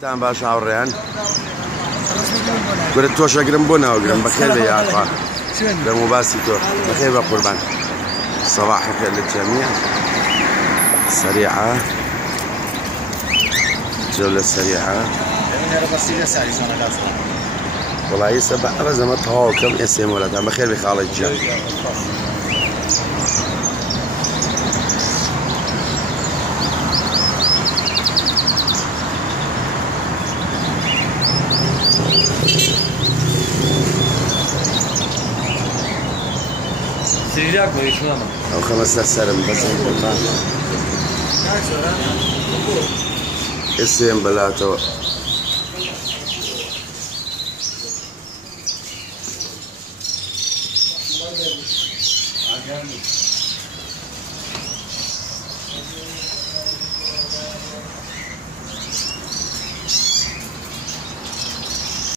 تام باش عوريان قلت توش قرنبونا وقرن بخير يا عطا دمو باسيتو بخير بقربان. صباح الخير للجميع. سريعة جولة سريعة والله يسبع رزمت هو كم اسم ولا تام بخير بخالد جان. أو 15 سنة بس اسم بلاتو